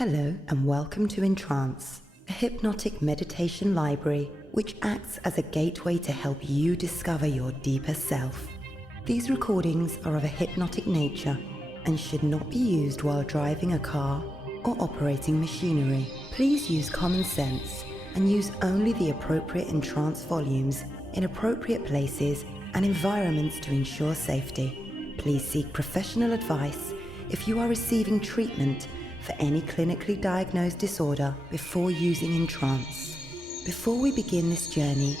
Hello and welcome to EnTrance, a hypnotic meditation library which acts as a gateway to help you discover your deeper self. These recordings are of a hypnotic nature and should not be used while driving a car or operating machinery. Please use common sense and use only the appropriate EnTrance volumes in appropriate places and environments to ensure safety. Please seek professional advice if you are receiving treatment for any clinically diagnosed disorder before using EnTrance. Before we begin this journey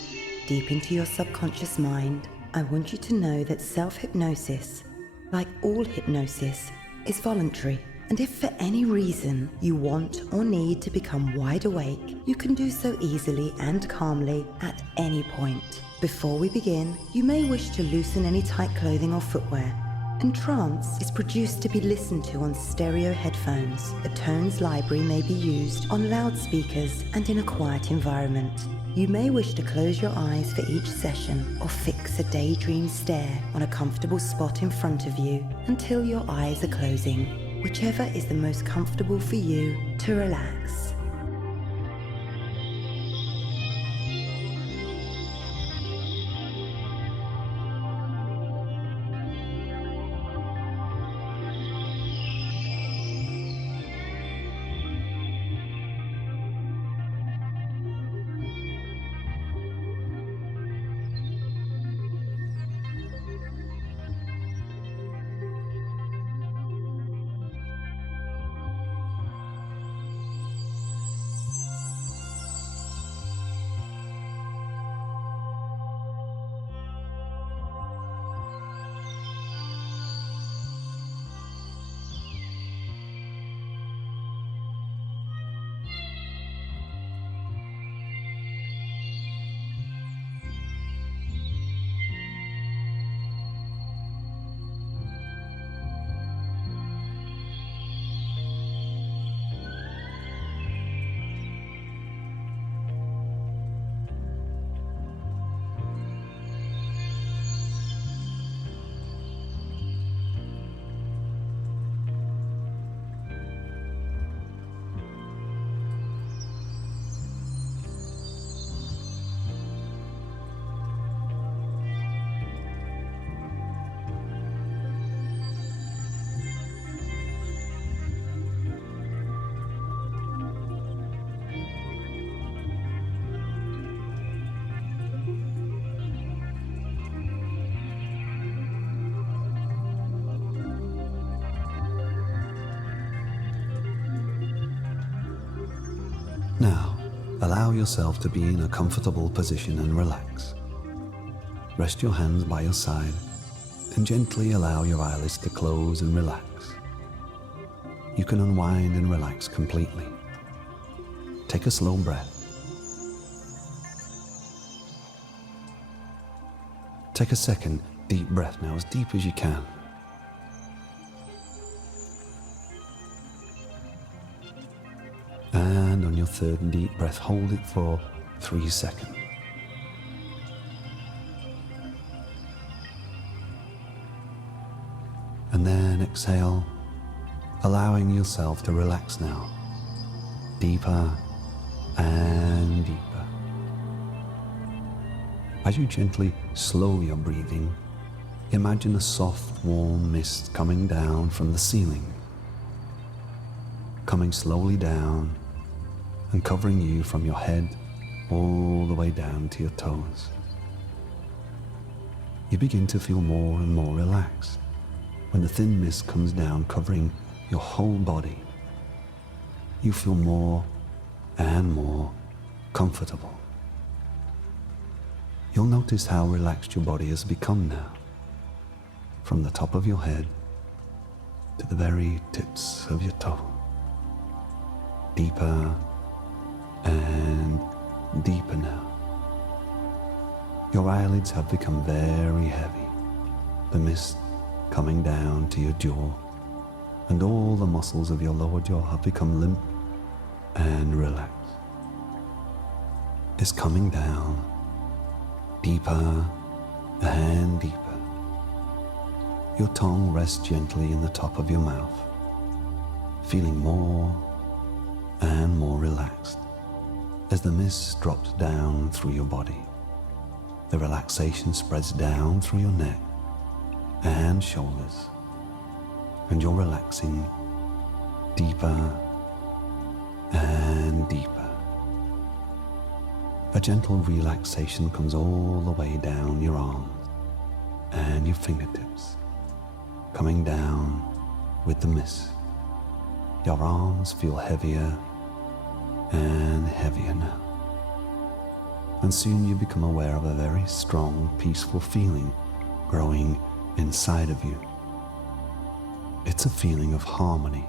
deep into your subconscious mind, I want you to know that self-hypnosis, like all hypnosis, is voluntary. And if for any reason you want or need to become wide awake, you can do so easily and calmly at any point. Before we begin, you may wish to loosen any tight clothing or footwear. EnTrance is produced to be listened to on stereo headphones. The Tones library may be used on loudspeakers and in a quiet environment. You may wish to close your eyes for each session or fix a daydream stare on a comfortable spot in front of you until your eyes are closing, whichever is the most comfortable for you to relax. Now, allow yourself to be in a comfortable position and relax. Rest your hands by your side and gently allow your eyelids to close and relax. You can unwind and relax completely. Take a slow breath. Take a second deep breath now, as deep as you can. And on your third deep breath, hold it for 3 seconds. And then exhale, allowing yourself to relax now, deeper and deeper. As you gently slow your breathing, imagine a soft, warm mist coming down from the ceiling, coming slowly down and covering you from your head all the way down to your toes. You begin to feel more and more relaxed when the thin mist comes down, covering your whole body. You feel more and more comfortable. You'll notice how relaxed your body has become now, from the top of your head to the very tips of your toe. Deeper and deeper now. Your eyelids have become very heavy, the mist coming down to your jaw, and all the muscles of your lower jaw have become limp and relaxed. It's coming down deeper and deeper. Your tongue rests gently in the top of your mouth, feeling more and more relaxed as the mist drops down through your body. The relaxation spreads down through your neck and shoulders, and you're relaxing deeper and deeper. A gentle relaxation comes all the way down your arms and your fingertips, coming down with the mist. Your arms feel heavier and heavier now. And soon you become aware of a very strong, peaceful feeling growing inside of you. It's a feeling of harmony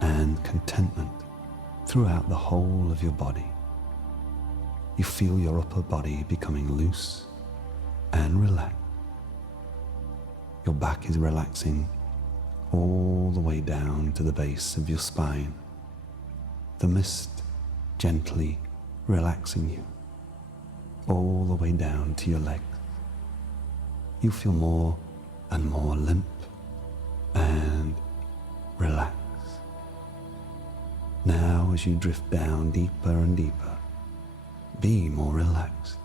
and contentment throughout the whole of your body. You feel your upper body becoming loose and relaxed. Your back is relaxing all the way down to the base of your spine. The mist gently relaxing you all the way down to your legs. You feel more and more limp and relaxed. Now, as you drift down deeper and deeper, be more relaxed.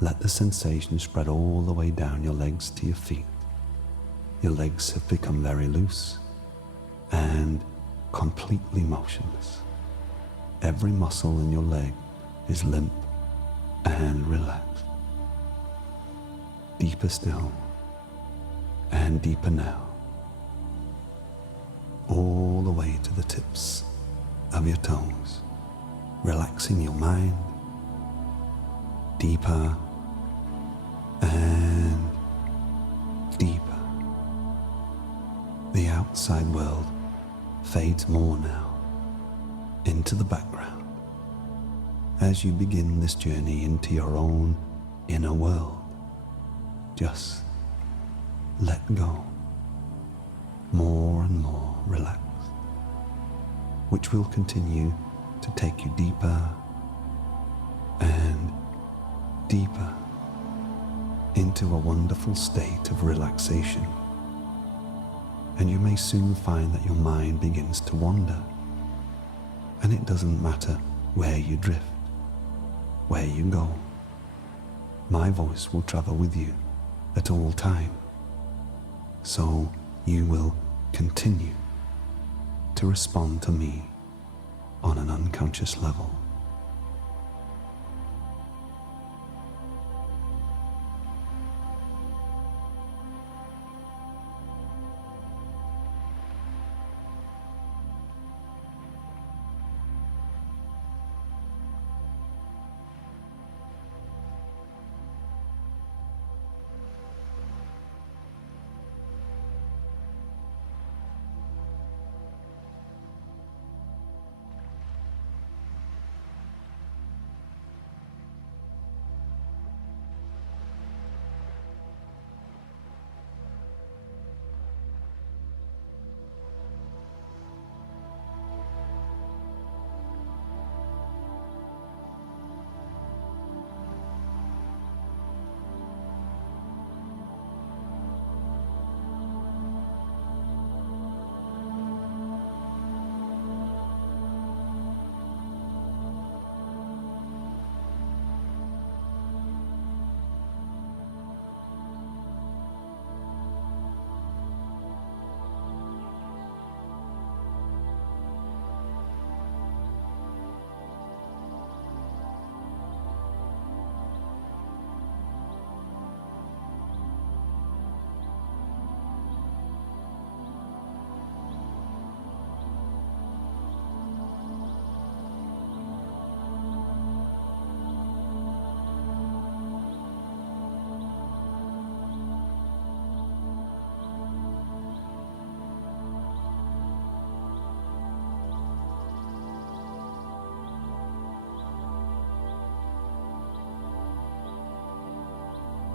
Let the sensation spread all the way down your legs to your feet. Your legs have become very loose and completely motionless. Every muscle in your leg is limp and relaxed. Deeper still, and deeper now, all the way to the tips of your toes, relaxing your mind deeper and deeper. The outside world fades more now into the background as you begin this journey into your own inner world. Just let go, more and more relaxed, which will continue to take you deeper and deeper into a wonderful state of relaxation. And you may soon find that your mind begins to wander, and it doesn't matter where you drift, where you go. My voice will travel with you at all times, so you will continue to respond to me on an unconscious level.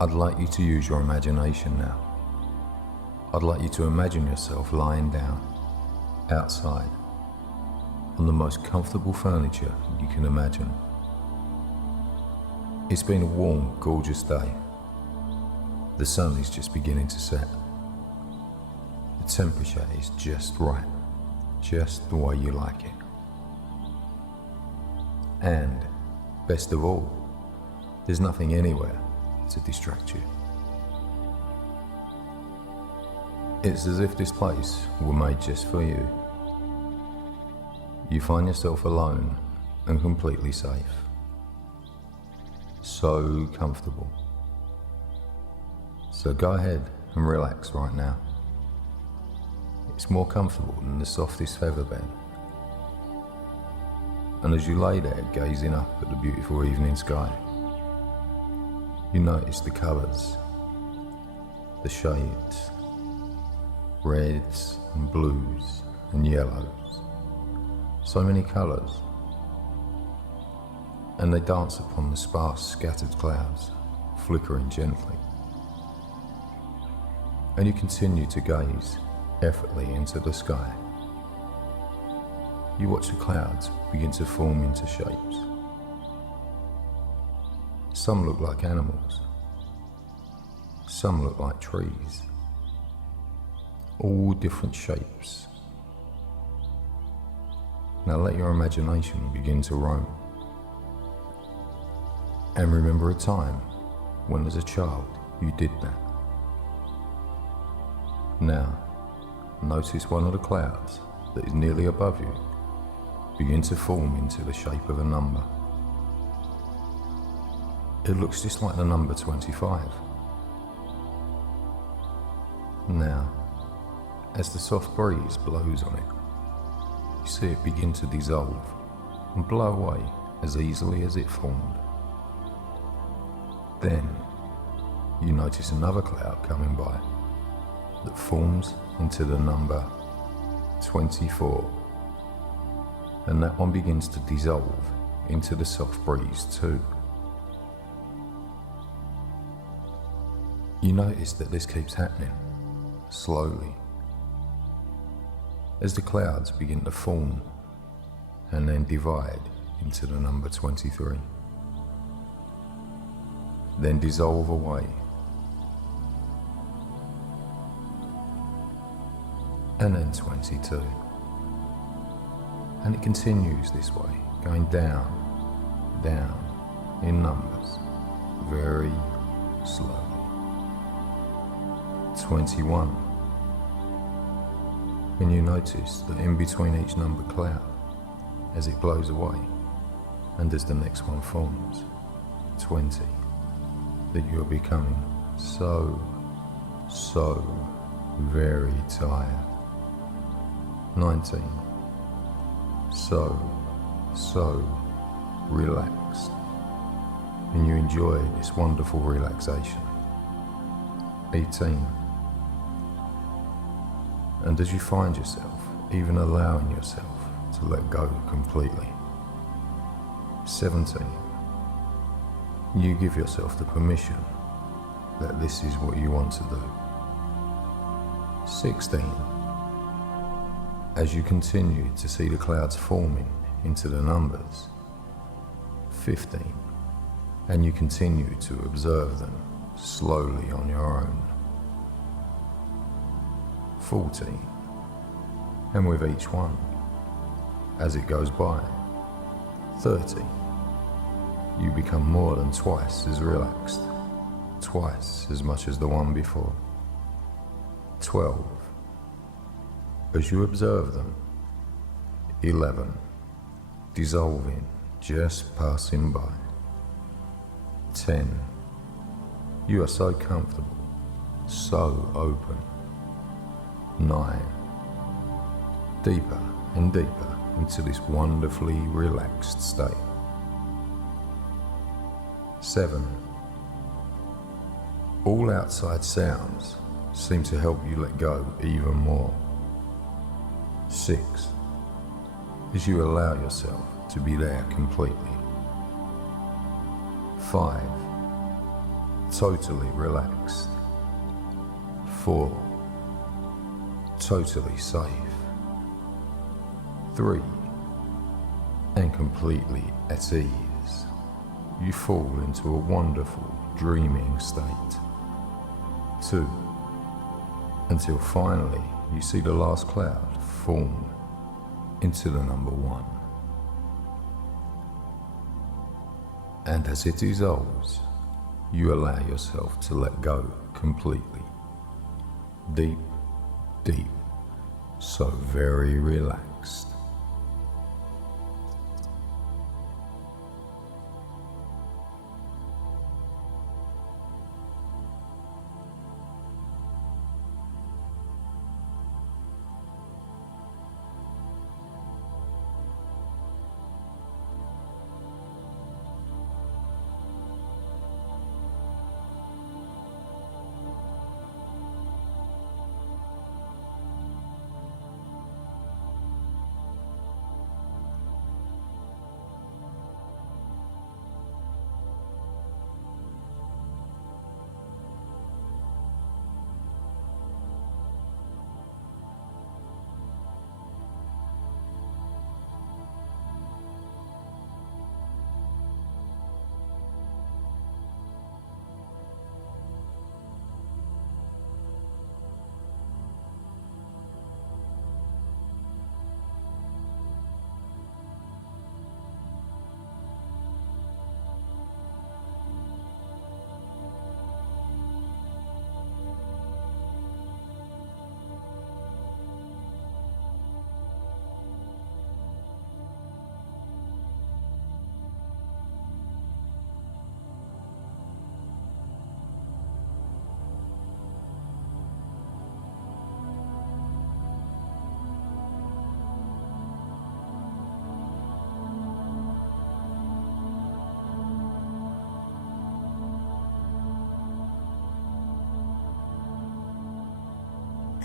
I'd like you to use your imagination now. I'd like you to imagine yourself lying down, outside, on the most comfortable furniture you can imagine. It's been a warm, gorgeous day. The sun is just beginning to set. The temperature is just right, just the way you like it. And, best of all, there's nothing anywhere to distract you. It's as if this place were made just for you. You find yourself alone and completely safe. So comfortable. So go ahead and relax right now. It's more comfortable than the softest feather bed. And as you lay there gazing up at the beautiful evening sky, you notice the colours, the shades, reds and blues and yellows, so many colours, and they dance upon the sparse scattered clouds, flickering gently. And you continue to gaze effortlessly into the sky. You watch the clouds begin to form into shapes. Some look like animals. Some look like trees. All different shapes. Now let your imagination begin to roam. And remember a time when as a child you did that. Now, notice one of the clouds that is nearly above you begin to form into the shape of a number. It looks just like the number 25. Now, as the soft breeze blows on it, you see it begin to dissolve and blow away as easily as it formed. Then, you notice another cloud coming by that forms into the number 24. And that one begins to dissolve into the soft breeze too. You notice that this keeps happening, slowly, as the clouds begin to form and then divide into the number 23. Then dissolve away. And then 22. And it continues this way, going down, down, in numbers, very slowly. 21. And you notice that in between each number cloud, as it blows away, and as the next one forms, 20, that you are becoming so very tired. 19. So relaxed, and you enjoy this wonderful relaxation. 18. And as you find yourself even allowing yourself to let go completely. 17. You give yourself the permission that this is what you want to do. 16. As you continue to see the clouds forming into the numbers. 15. And you continue to observe them slowly on your own. 14. And with each one, as it goes by. 30. You become more than twice as relaxed, twice as much as the one before. 12. As you observe them. 11. Dissolving, just passing by. 10. You are so comfortable, so open. 9. Deeper and deeper into this wonderfully relaxed state. 7. All outside sounds seem to help you let go even more. 6. As you allow yourself to be there completely. 5. Totally relaxed. 4. Totally safe. 3. And completely at ease. You fall into a wonderful, dreaming state. 2. Until finally you see the last cloud form into the number 1. And as it dissolves, you allow yourself to let go completely. Deep, deep, so very relaxed.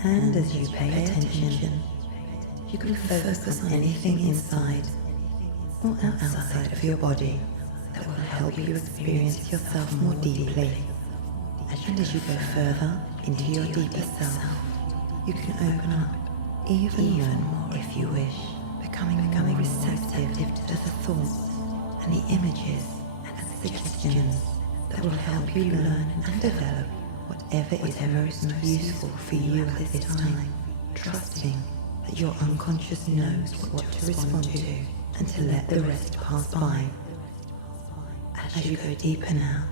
And as you pay attention, you can focus on anything inside or outside of your body that will help you experience yourself more deeply. And as you go further into your deeper self, you can open up even more if you wish, becoming more receptive to the thoughts and the images and suggestions that will help you learn and develop whatever is most useful for you at this time, trusting that your unconscious knows what to respond to and to let the rest pass by. As you go deeper now,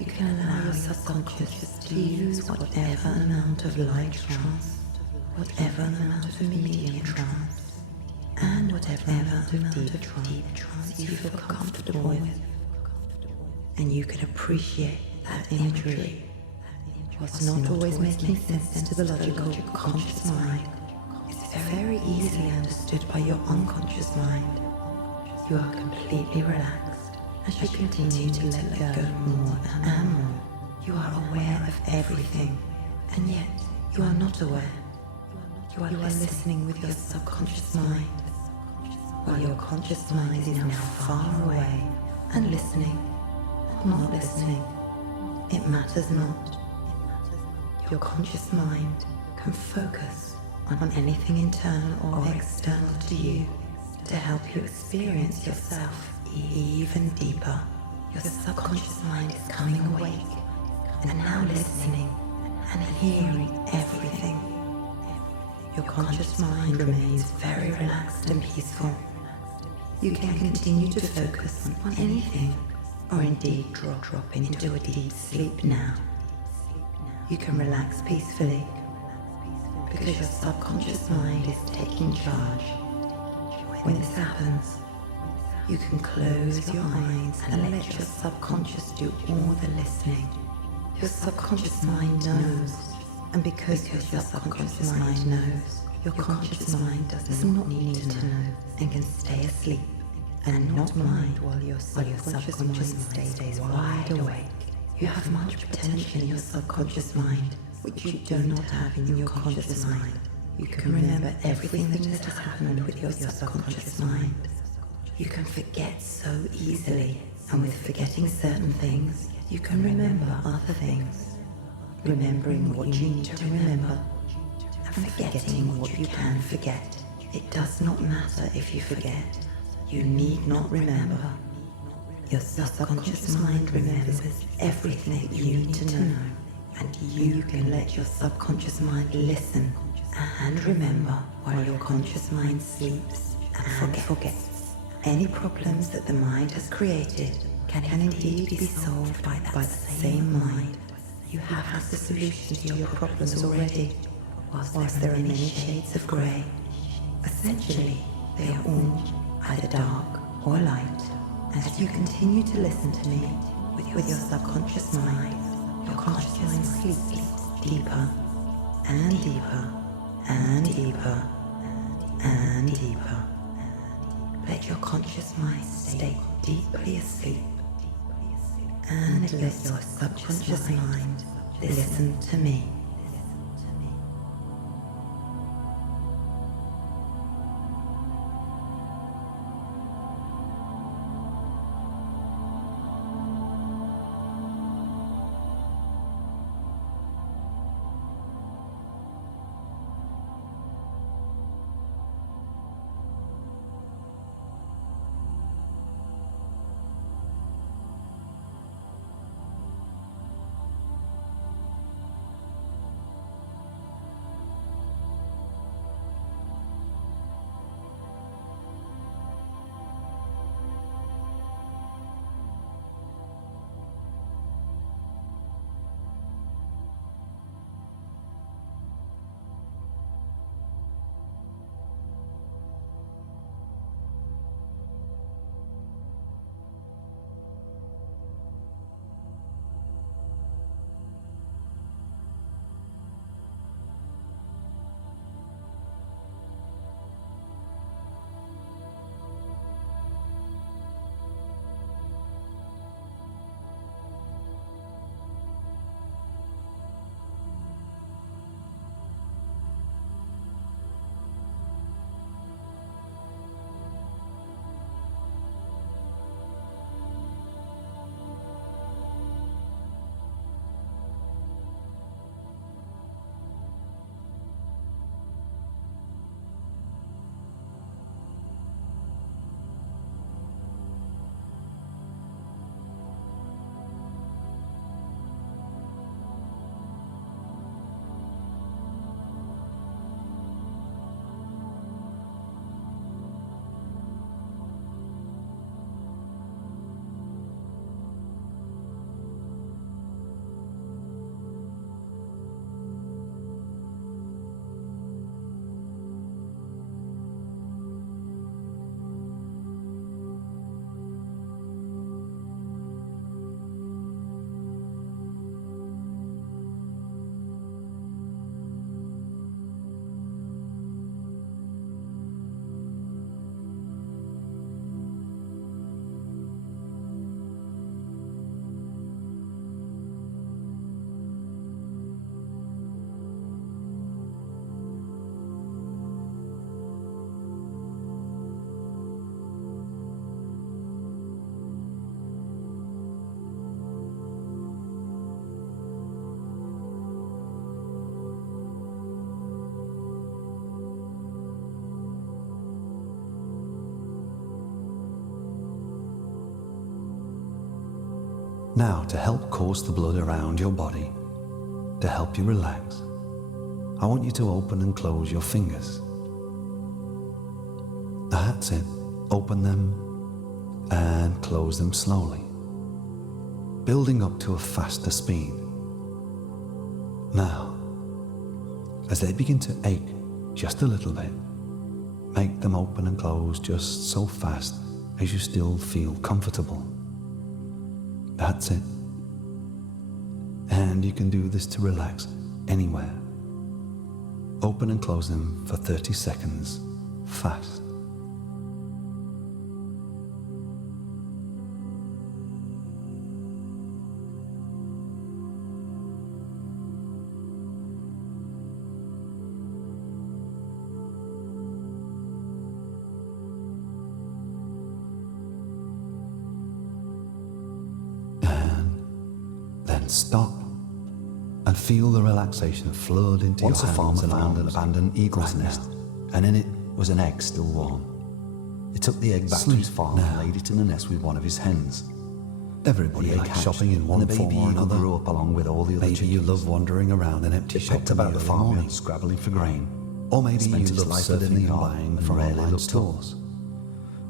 you can allow your subconscious to use whatever amount of light trance, whatever amount of medium trance, and whatever amount of deep trance you feel comfortable with. And you can appreciate that imagery, whilst not always making sense to the logical conscious mind. It's very easily understood by your unconscious mind. You are completely relaxed as you continue to let go more and more. You are aware of everything, and yet you are not aware. You are listening with your subconscious mind, while your conscious mind is now far away and listening or not listening. It matters not. Your conscious mind can focus on anything internal or external to you to help you experience yourself even deeper. Your subconscious mind is coming awake and now listening and hearing everything. Your conscious mind remains very relaxed and peaceful. You can continue to focus on anything or indeed drop into a deep sleep now. You can relax peacefully because your subconscious mind is taking charge. When this happens, you can close your eyes and let your subconscious do all the listening. Your subconscious mind knows, and because your subconscious mind knows, your conscious mind does not need to know and can stay asleep and not mind while your subconscious mind stays wide awake. You have much potential in your subconscious mind, which you do not have in your conscious mind. You can remember everything that has happened with your subconscious mind. You can forget so easily, and with forgetting certain things, you can remember other things. Remembering what you need to remember, and forgetting what you can forget. It does not matter if you forget. You need not remember. Your subconscious mind remembers everything that you need to know, and you can let your subconscious mind listen and remember while your conscious mind sleeps and forgets. Any problems that the mind has created can indeed be solved by the same mind. You have the solution to your problems already, whilst there are many shades of grey. Essentially, they are all either dark or light. As you continue to listen to me with your subconscious mind, your conscious mind sleeps deeper and deeper and deeper and deeper. Let your conscious mind stay deeply asleep and let your subconscious mind listen to me. Now, to help course the blood around your body, to help you relax, I want you to open and close your fingers. That's it. Open them and close them slowly, building up to a faster speed. Now, as they begin to ache just a little bit, make them open and close just so fast as you still feel comfortable. That's it. And you can do this to relax anywhere. Open and close them for 30 seconds, fast. Stop and feel the relaxation flood into your hands. Once a farmer found an abandoned eagle's nest, and in it was an egg still warm. He took the egg back to his farm and laid it in the nest with one of his hens. Everybody likes shopping in one form or another. Grew up along with all the other chickens. Maybe you love wandering around an empty shop picked about the farm, scrabbling for grain. Or maybe you Spent his love life surfing in the and garden buying and from rarely online looked up. stores.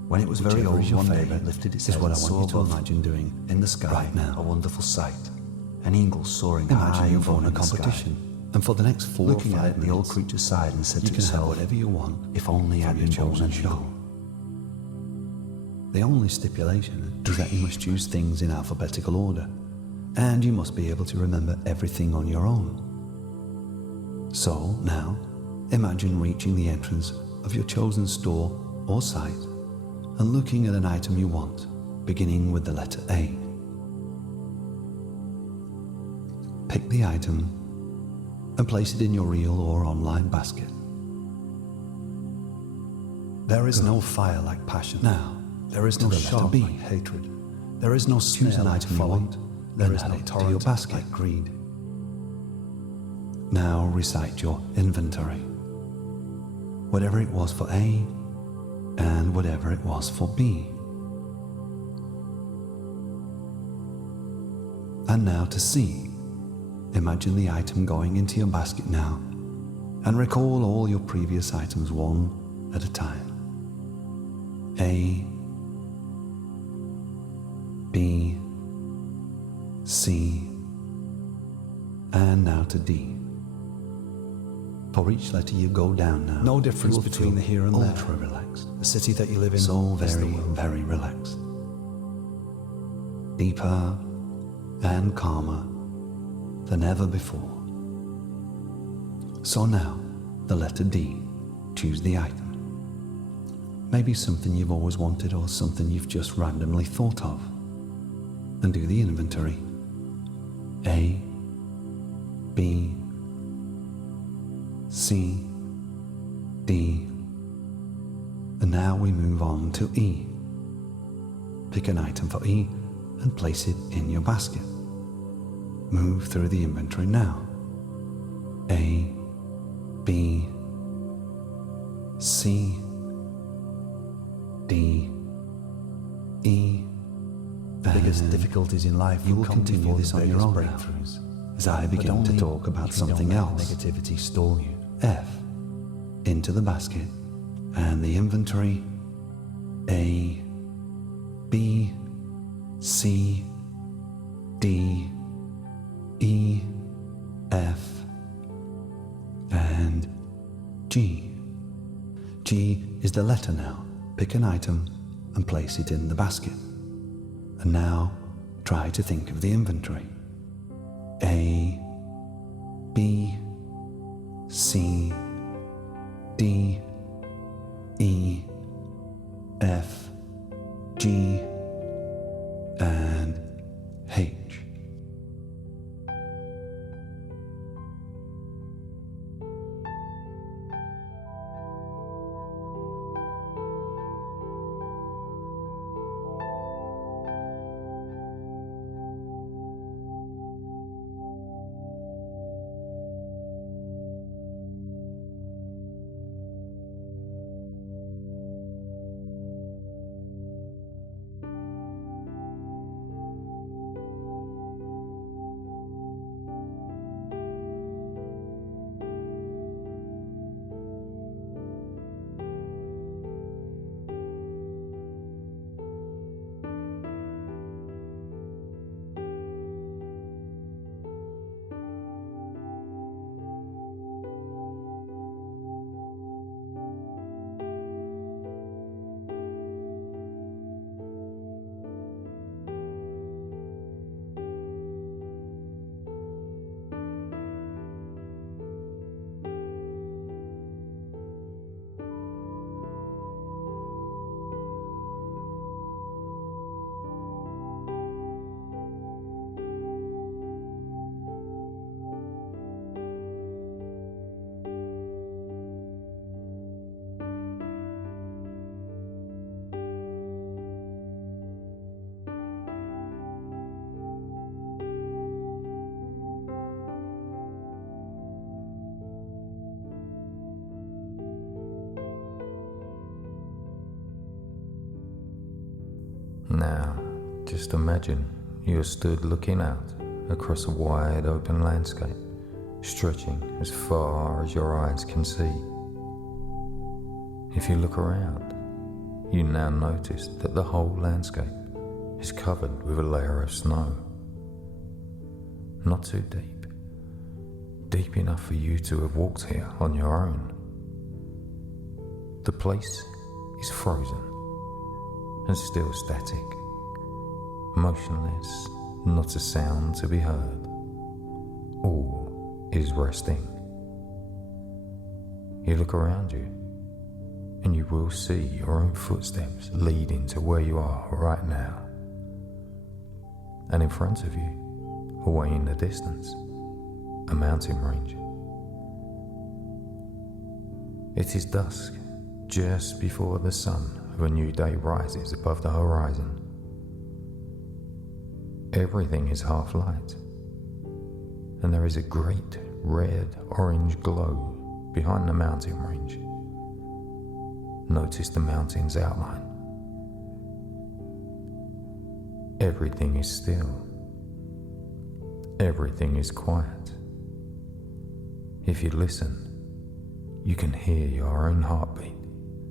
When it was very Whichever old, is your one day favourite it lifted its is head what and I want saw you to above imagine doing in the sky right now. a wonderful sight. An eagle soaring high Imagine you've above won a in the sky. competition, and for the next 4 Looking or 5 at it, the old minutes, creature sighed and said you to can have itself, whatever you want if only from I'd your been born chosen an show. eagle. The only stipulation is that you must choose things in alphabetical order, and you must be able to remember everything on your own. So now, imagine reaching the entrance of your chosen store or site and looking at an item you want, beginning with the letter A. Pick the item and place it in your real or online basket. There is no fire like passion. Now, there is no sharp like hatred. There is no snare Choose an like item you folly. want, There then is add no it to torrent your basket. like greed. Now recite your inventory. Whatever it was for A, and whatever it was for B. And now to C. Imagine the item going into your basket now, and recall all your previous items one at a time. A, B, C, and now to D. For each letter you go down now. No difference you will between the feel here and there. ultra relaxed. The city that you live in, So is the very, world. Very relaxed. Deeper and calmer than ever before. So now, the letter D. Choose the item. Maybe something you've always wanted or something you've just randomly thought of. And do the inventory. A, B, C, D, and now we move on to E. Pick an item for E and place it in your basket. Move through the inventory now. A, B, C, D, E. The biggest and difficulties in life you will will come continue before this the on your biggest own now, breakthroughs. as I But begin to only talk about if you don't something let else. negativity stall you. F. Into the basket and the inventory. A, B, C, D, E, F, and G. G is the letter now. Pick an item and place it in the basket. And now try to think of the inventory. A, B, C, D, E, F, G, and H. Now, just imagine you are stood looking out across a wide open landscape, stretching as far as your eyes can see. If you look around, you now notice that the whole landscape is covered with a layer of snow. Not too deep, deep enough for you to have walked here on your own. The place is frozen and still static, motionless, not a sound to be heard. All is resting. You look around you, and you will see your own footsteps leading to where you are right now. And in front of you, away in the distance, a mountain range. It is dusk, just before the sun of a new day rises above the horizon. Everything is half light, and there is a great red-orange glow behind the mountain range. Notice the mountain's outline. Everything is still. Everything is quiet. If you listen, you can hear your own heartbeat,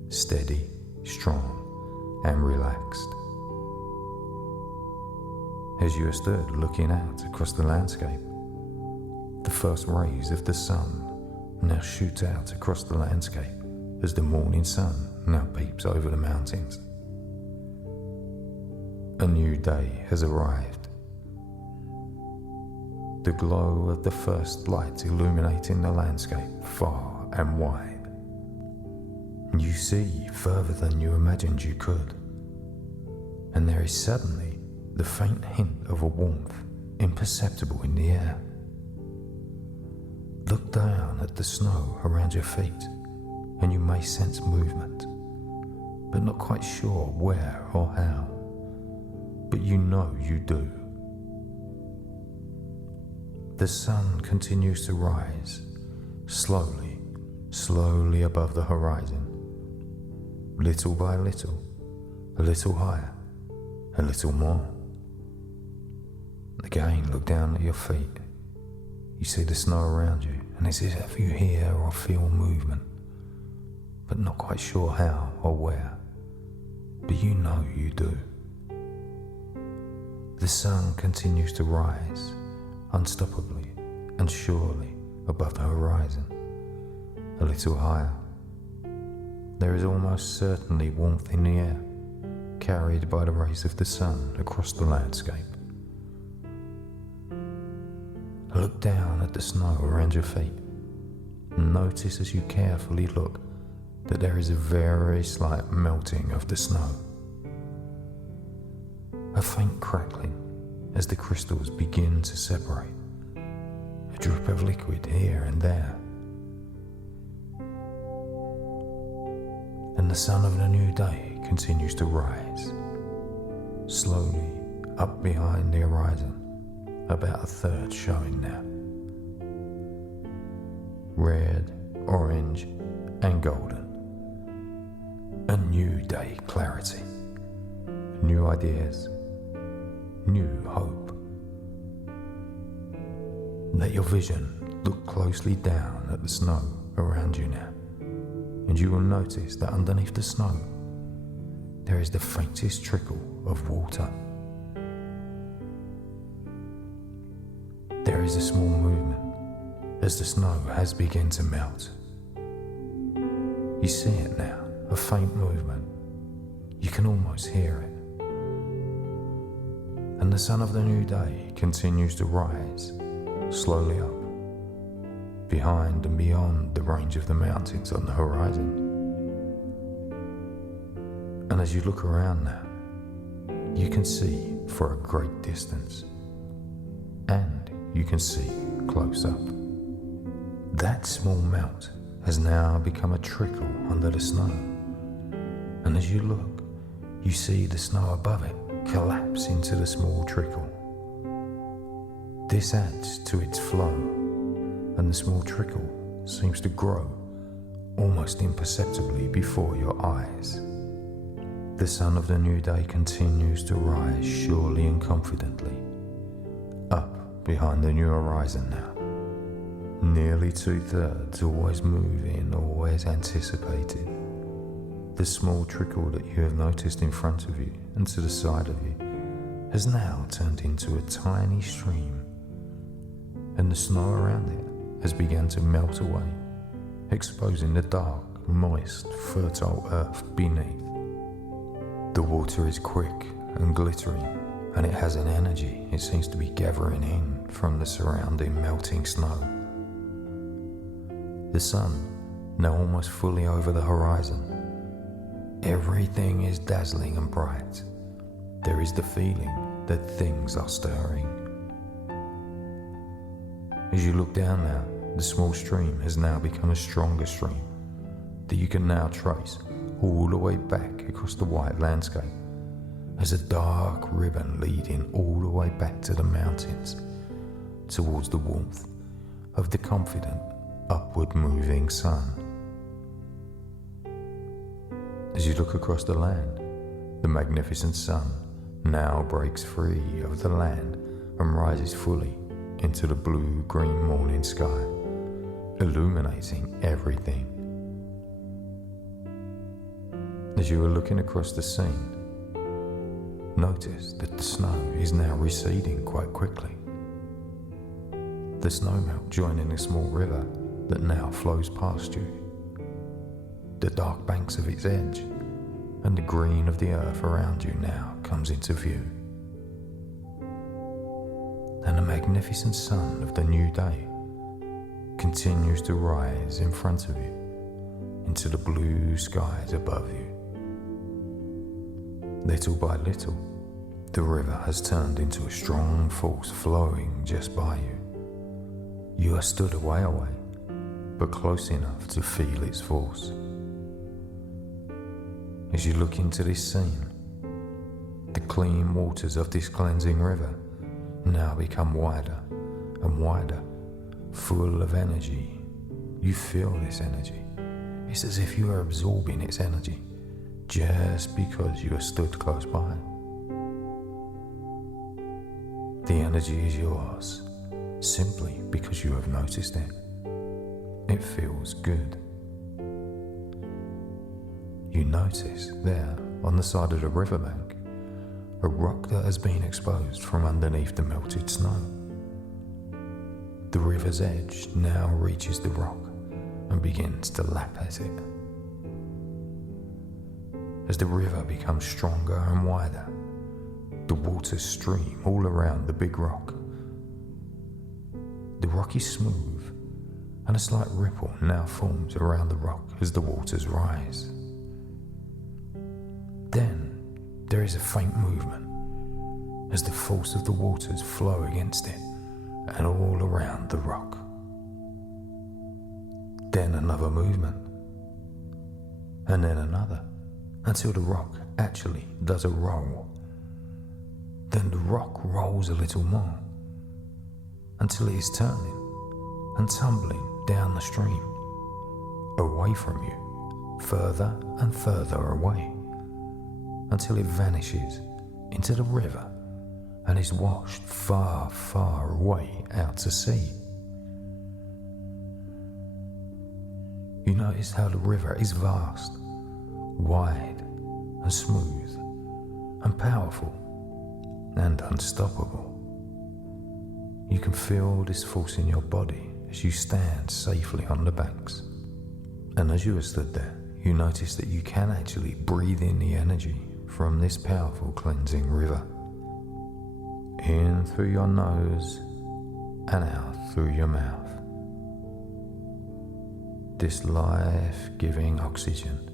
steady, strong, and relaxed. As you are stood looking out across the landscape, the first rays of the sun now shoot out across the landscape as the morning sun now peeps over the mountains. A new day has arrived. The glow of the first light illuminating the landscape far and wide. You see further than you imagined you could, and there is suddenly the faint hint of a warmth imperceptible in the air. Look down at the snow around your feet, and you may sense movement, but not quite sure where or how. But you know you do. The sun continues to rise, slowly, slowly above the horizon. Little by little, a little higher, a little more. Again, look down at your feet. You see the snow around you, and it's as if you hear or feel movement, but not quite sure how or where. But you know you do. The sun continues to rise, unstoppably and surely above the horizon, a little higher. There is almost certainly warmth in the air, carried by the rays of the sun across the landscape. Look down at the snow around your feet, and notice as you carefully look that there is a very slight melting of the snow. A faint crackling as the crystals begin to separate, a drip of liquid here and there. And the sun of the new day continues to rise, slowly up behind the horizon, about a third showing now. Red, orange, and golden. A new day clarity, new ideas, new hope. Let your vision look closely down at the snow around you now, and you will notice that underneath the snow there is the faintest trickle of water. There is a small movement as the snow has begun to melt. You see it now, a faint movement. You can almost hear it. And the sun of the new day continues to rise, slowly up, behind and beyond the range of the mountains on the horizon. And as you look around now, you can see for a great distance, and you can see close up. That small melt has now become a trickle under the snow, and as you look, you see the snow above it collapse into the small trickle. This adds to its flow, and the small trickle seems to grow almost imperceptibly before your eyes. The sun of the new day continues to rise surely and confidently, up behind the new horizon now. Nearly 2/3 always moving, always anticipated. The small trickle that you have noticed in front of you and to the side of you has now turned into a tiny stream, and the snow around it has begun to melt away, exposing the dark, moist, fertile earth beneath. The water is quick and glittering, and it has an energy it seems to be gathering in from the surrounding melting snow. The sun, now almost fully over the horizon. Everything is dazzling and bright. There is the feeling that things are stirring. As you look down now, the small stream has now become a stronger stream that you can now trace all the way back across the white landscape as a dark ribbon leading all the way back to the mountains towards the warmth of the confident, upward moving sun. As you look across the land, the magnificent sun now breaks free of the land and rises fully into the blue-green morning sky, illuminating everything. As you are looking across the scene, notice that the snow is now receding quite quickly. The snowmelt joining a small river that now flows past you. The dark banks of its edge and the green of the earth around you now comes into view. And the magnificent sun of the new day continues to rise in front of you into the blue skies above you. Little by little, the river has turned into a strong force flowing just by you. You are stood away, but close enough to feel its force. As you look into this scene, the clean waters of this cleansing river now become wider and wider, full of energy. You feel this energy. It's as if you are absorbing its energy just because you are stood close by. The energy is yours simply because you have noticed it. It feels good. You notice there, on the side of the riverbank, a rock that has been exposed from underneath the melted snow. The river's edge now reaches the rock and begins to lap at it. As the river becomes stronger and wider, the waters stream all around the big rock. The rock is smooth, and a slight ripple now forms around the rock as the waters rise. Then there is a faint movement as the force of the waters flow against it and all around the rock. Then another movement, and then another, until the rock actually does a roll. Then the rock rolls a little more, until it is turning and tumbling down the stream, away from you, further and further away, until it vanishes into the river and is washed far, far away out to sea. You notice how the river is vast, wide and smooth and powerful and unstoppable. You can feel this force in your body as you stand safely on the banks. And as you are stood there, you notice that you can actually breathe in the energy from this powerful cleansing river. In through your nose and out through your mouth. This life-giving oxygen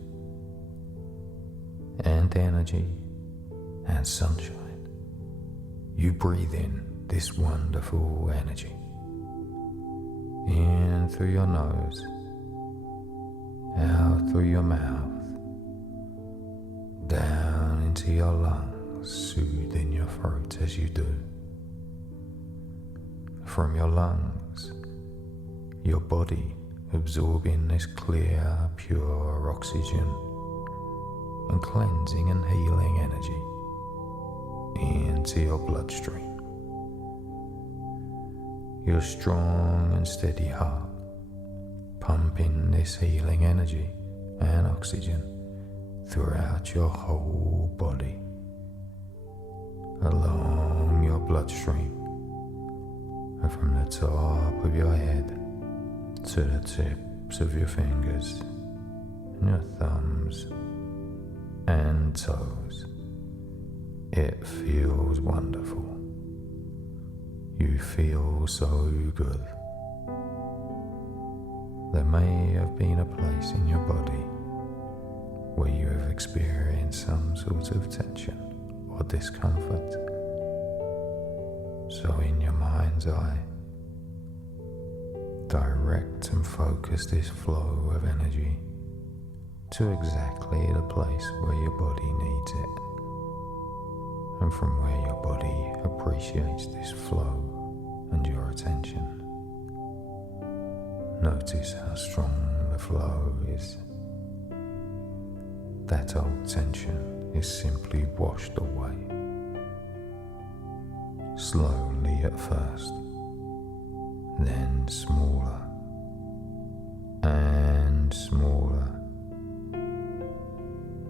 and energy and sunshine. You breathe in this wonderful energy. In through your nose, out through your mouth, down into your lungs, soothing your throat as you do. From your lungs, your body absorbing this clear, pure oxygen and cleansing and healing energy into your bloodstream. Your strong and steady heart pumping this healing energy and oxygen throughout your whole body, along your bloodstream, and from the top of your head to the tips of your fingers and your thumbs and toes. It feels wonderful. You feel so good. There may have been a place in your body where you have experienced some sort of tension or discomfort. So in your mind's eye, direct and focus this flow of energy to exactly the place where your body needs it, and from where your body appreciates this flow and your attention. Notice how strong the flow is. That old tension is simply washed away. Slowly at first, then smaller and smaller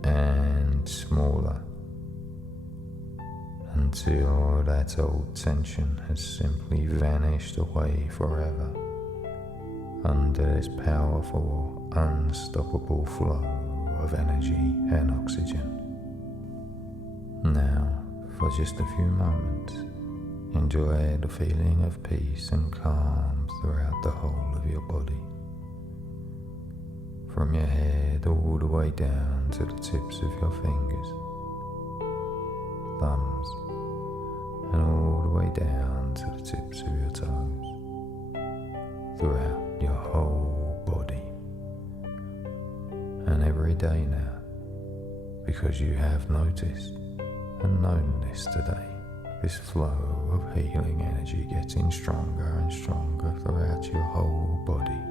and smaller, until that old tension has simply vanished away forever under this powerful, unstoppable flow of energy and oxygen. Now, for just a few moments, enjoy the feeling of peace and calm throughout the whole of your body. From your head all the way down to the tips of your fingers, thumbs, and all the way down to the tips of your toes, throughout your whole body. And every day now, because you have noticed and known this today, this flow of healing energy getting stronger and stronger throughout your whole body,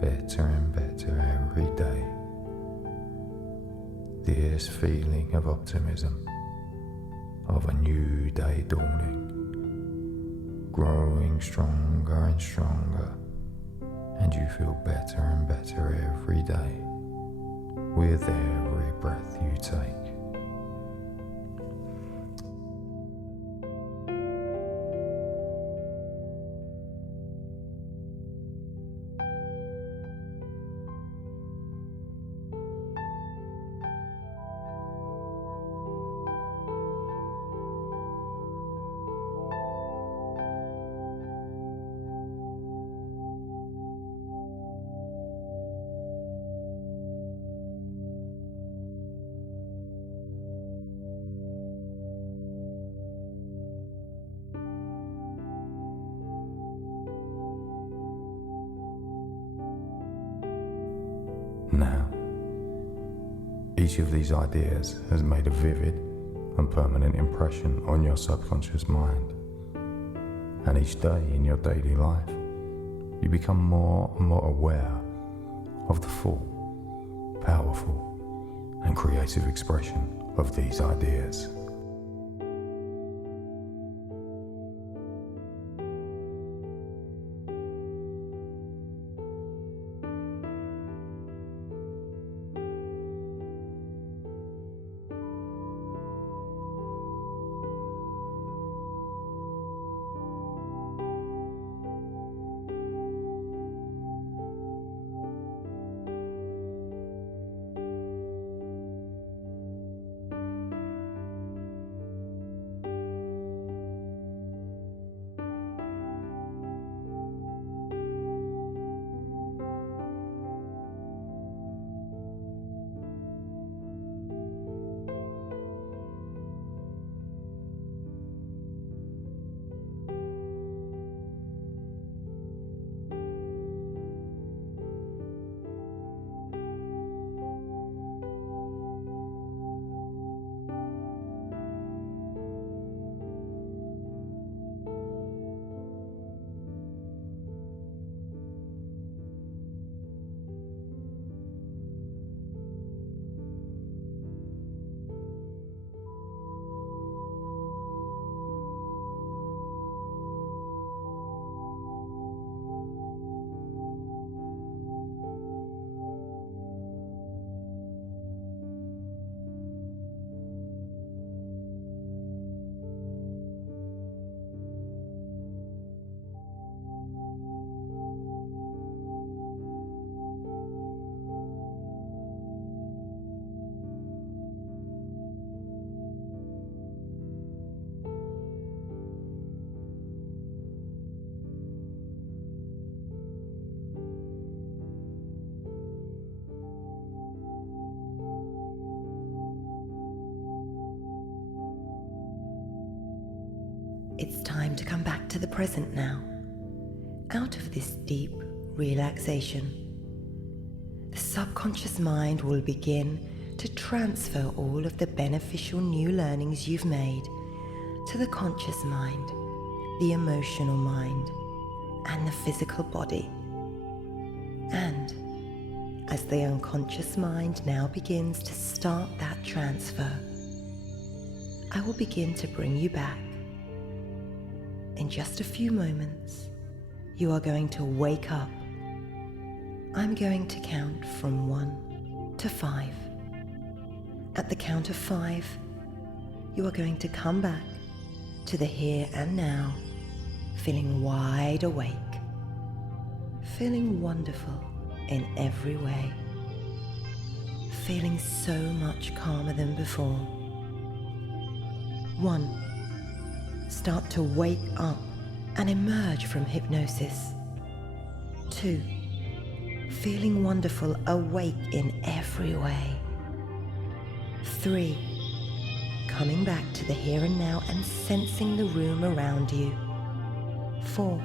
better and better every day. This feeling of optimism, of a new day dawning, growing stronger and stronger, and you feel better and better every day with every breath you take. Now, each of these ideas has made a vivid and permanent impression on your subconscious mind. And each day in your daily life, you become more and more aware of the full, powerful, and creative expression of these ideas. It's time to come back to the present now, out of this deep relaxation. The subconscious mind will begin to transfer all of the beneficial new learnings you've made to the conscious mind, the emotional mind, and the physical body. And as the unconscious mind now begins to start that transfer, I will begin to bring you back. In just a few moments, you are going to wake up. I'm going to count from 1 to 5. At the count of 5, you are going to come back to the here and now, feeling wide awake, feeling wonderful in every way, feeling so much calmer than before. 1. Start to wake up and emerge from hypnosis. 2. Feeling wonderful, awake in every way. 3. Coming back to the here and now and sensing the room around you. 4.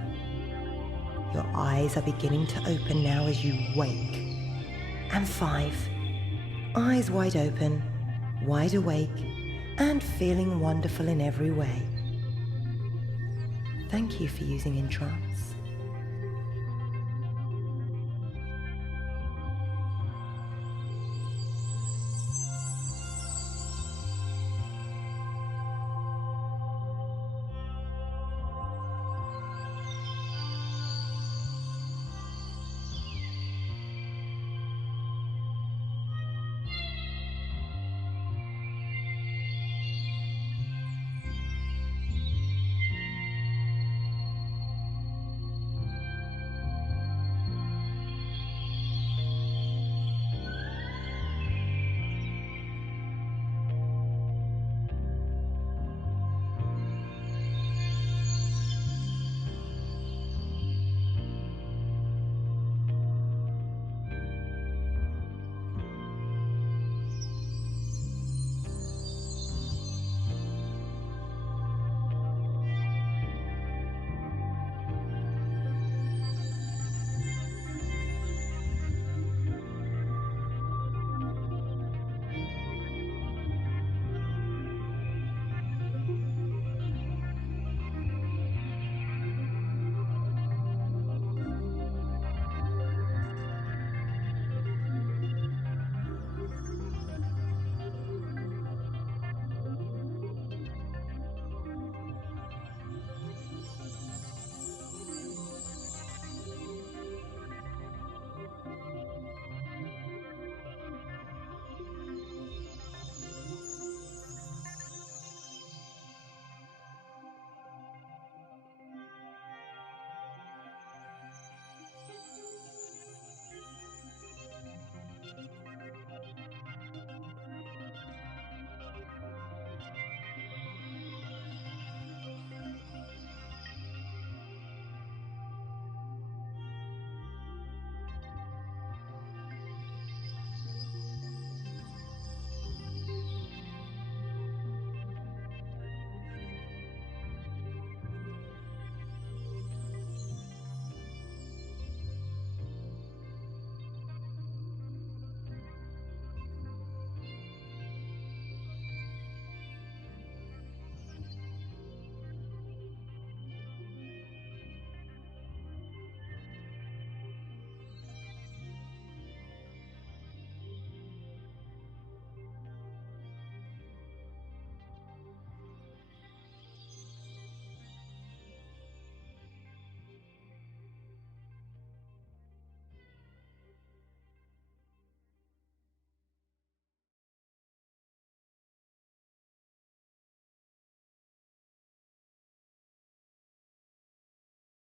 Your eyes are beginning to open now as you wake. And 5. Eyes wide open, wide awake, and feeling wonderful in every way. Thank you for using EnTrance.